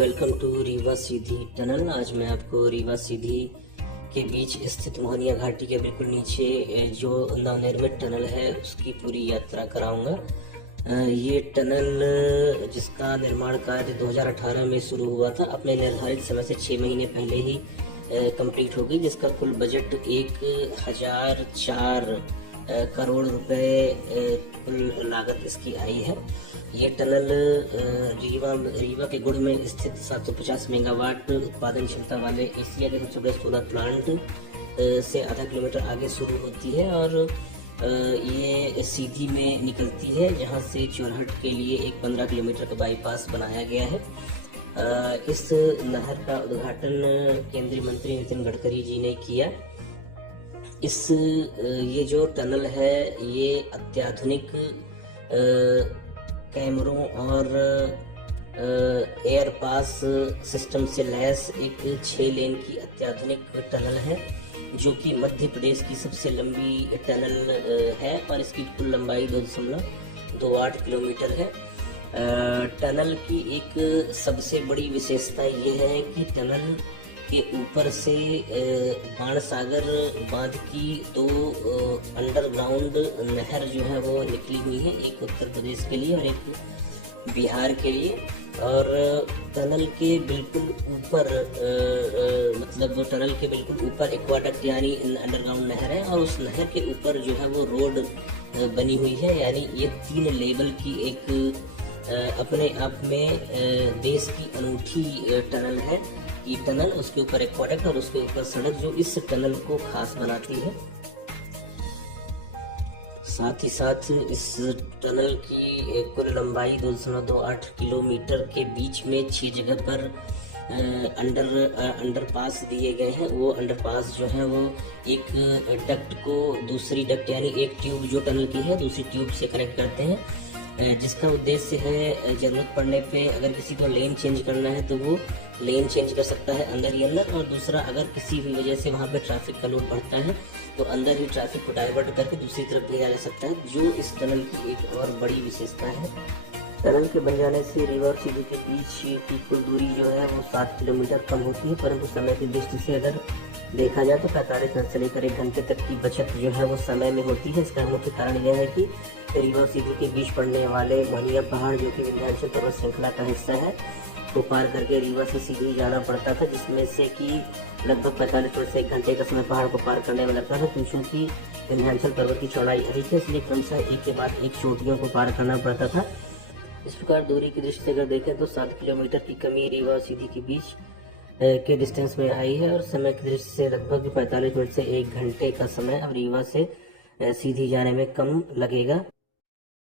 Welcome to Rewa Sidhi tunnel. आज मैं आपको रीवा सीधी के बीच स्थित मोहनिया घाटी के बिल्कुल नीचे जो नवनिर्मित टनल है उसकी पूरी यात्रा कराऊंगा। ये टनल जिसका निर्माण कार्य 2018 में शुरू हुआ था, अपने निर्धारित समय से 6 महीने पहले ही कंप्लीट हो गई, जिसका कुल बजट 1004 करोड़ रुपए कुल लागत इसकी आई है। ये टनल रीवा के गुड़ में स्थित 750 मेगावाट उत्पादन क्षमता वाले एशिया के सबसे बड़े सोलर प्लांट से आधा किलोमीटर आगे शुरू होती है और ये सीधी में निकलती है, जहां से चोरहट के लिए एक 15 किलोमीटर का बाईपास बनाया गया है। इस नहर का उद्घाटन केंद्रीय मंत्री नितिन गडकरी जी ने किया। ये जो टनल है ये अत्याधुनिक कैमरों और एयर पास सिस्टम से लैस एक 6 लेन की अत्याधुनिक टनल है, जो कि मध्य प्रदेश की सबसे लंबी टनल है और इसकी कुल लंबाई 2.28 किलोमीटर है। टनल की एक सबसे बड़ी विशेषता ये है कि टनल के ऊपर से बाणसागर बांध की 2 अंडरग्राउंड नहर जो है वो निकली हुई है, एक उत्तर प्रदेश के लिए और एक बिहार के लिए। और टनल के बिल्कुल ऊपर मतलब टनल के बिल्कुल ऊपर एक्वाडक्ट यानी अंडरग्राउंड नहर है और उस नहर के ऊपर जो है वो रोड बनी हुई है। यानी ये 3 लेवल की एक अपने आप में देश की अनूठी टनल है। ये टनल, उसके ऊपर एक्वाडक्ट और उसके ऊपर सड़क, जो इस टनल को खास बनाती है। साथ ही साथ इस टनल की कुल लंबाई 2.28 किलोमीटर के बीच में 6 जगह पर अंडरपास दिए गए हैं। वो अंडरपास जो है वो एक डक्ट को दूसरी डक्ट यानी एक ट्यूब जो टनल की है दूसरी ट्यूब से कनेक्ट करते हैं, जिसका उद्देश्य है जरूरत पड़ने पे अगर किसी को लेन चेंज करना है तो वो लेन चेंज कर सकता है अंदर ही अंदर। और दूसरा, अगर किसी भी वजह से वहाँ पे ट्रैफिक का लोड बढ़ता है तो अंदर ही ट्रैफिक को डाइवर्ट करके दूसरी तरफ भेजा जा सकता है, जो इस टनल की एक और बड़ी विशेषता है। टनल के बन जाने से रीवा और सीधी के बीच की कुल दूरी जो है वो 7 किलोमीटर कम होती है, परंतु समय की दृष्टि से अगर देखा जाए तो 45 मिनट से लेकर 1 घंटे तक की बचत जो है वो समय में होती है। इसका मुख्य कारण यह है कि रीवा और सीधी के बीच पड़ने वाले मोहनिया पहाड़, जो कि विंध्याचल पर्वत श्रृंखला का हिस्सा है, को पार करके रीवा से सीधी जाना पड़ता था, जिसमें से कि लगभग 45 मिनट से 1 घंटे का समय पहाड़ को पार करने में लगता था। क्योंकि विंध्याचल पर्वत की चौड़ाई अधिक है, इसलिए क्रमशः एक के बाद एक चोटियों को पार करना पड़ता था। इस प्रकार दूरी की दृष्टि से अगर देखें तो 7 किलोमीटर की कमी रीवा और सीधी के बीच के डिस्टेंस में आई है और समय की दृष्टि से लगभग 45 मिनट से 1 घंटे का समय अब रीवा से सीधी जाने में कम लगेगा।